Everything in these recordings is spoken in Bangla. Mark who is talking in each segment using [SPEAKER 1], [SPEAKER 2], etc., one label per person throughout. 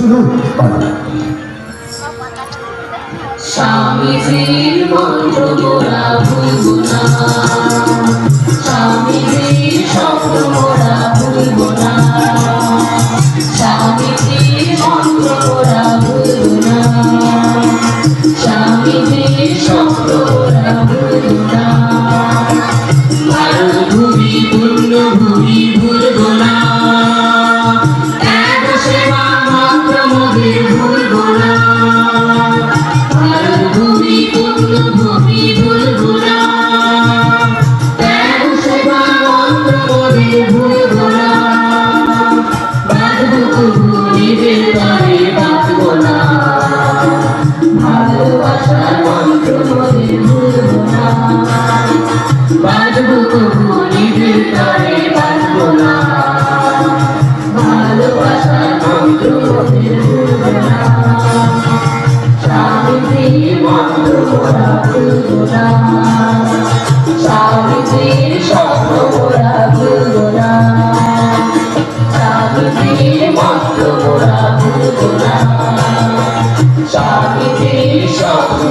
[SPEAKER 1] শুরু করো স্বামীজির মন্ত্র তোরা ভুলব না। Shall we be shall we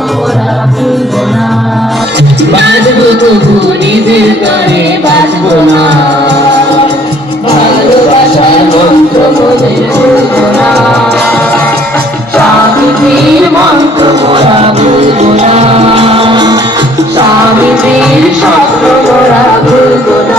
[SPEAKER 1] Radhe গোলা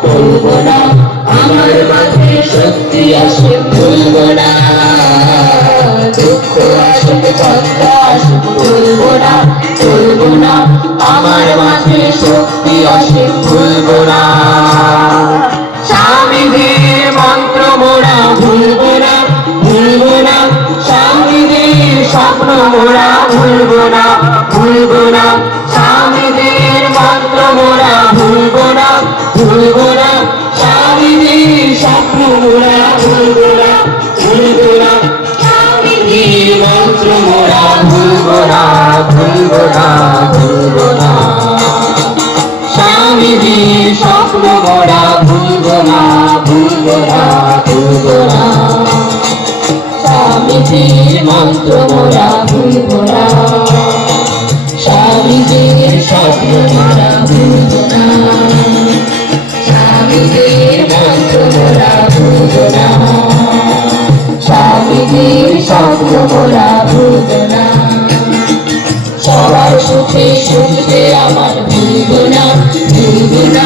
[SPEAKER 1] ভুলব না আমার মাঝে শক্তি আসবে ভুলব না দুঃখ আসবে কষ্ট আসবে ভুলব না ভুলব না আমার মাঝে শক্তি আসবে ভুলব না স্বামীদের মন্ত্র মোড়া ভুলব না ভুলব না স্বপ্ন মোড়া ভুলব না ভুলব মন্ত্র মোড়া ভুলব না মোরা ভুলব না ভুলব না ভুলব না স্বামীজির মন্ত্র মোরা ভুলব না স্বামীজির স্বপ্ন মোরা ভুলব স্বামীজির মন্ত্র মোরা ভুলব স্বামীজির স্বপ্ন মোরা ভুলব সবার সুখে সুখে আমার ভুলব না ভুলব না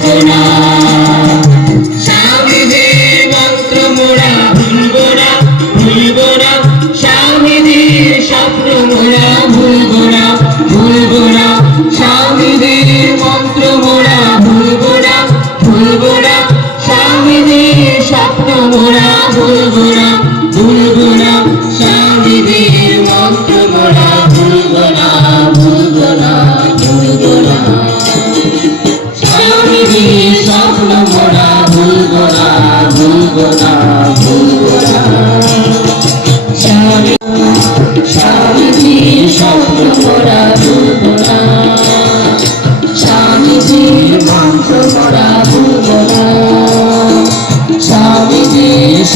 [SPEAKER 1] Yeah.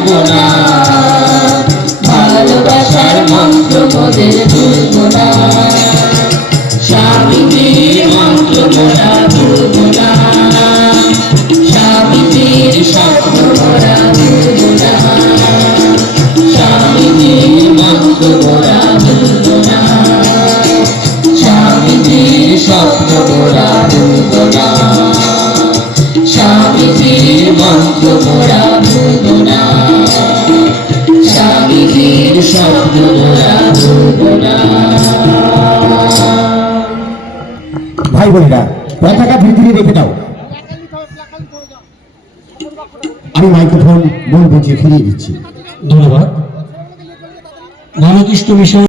[SPEAKER 1] পারব না ভালোবাসার মন্ত্র মোদের
[SPEAKER 2] ভাই বোনেরা, পতাকা ধীরে রেখে দাও। আমি মাইক্রোফোন বলব যে ফিরিয়ে দিচ্ছি।
[SPEAKER 3] ধন্যবাদ। বালকৃষ্ণ মিশন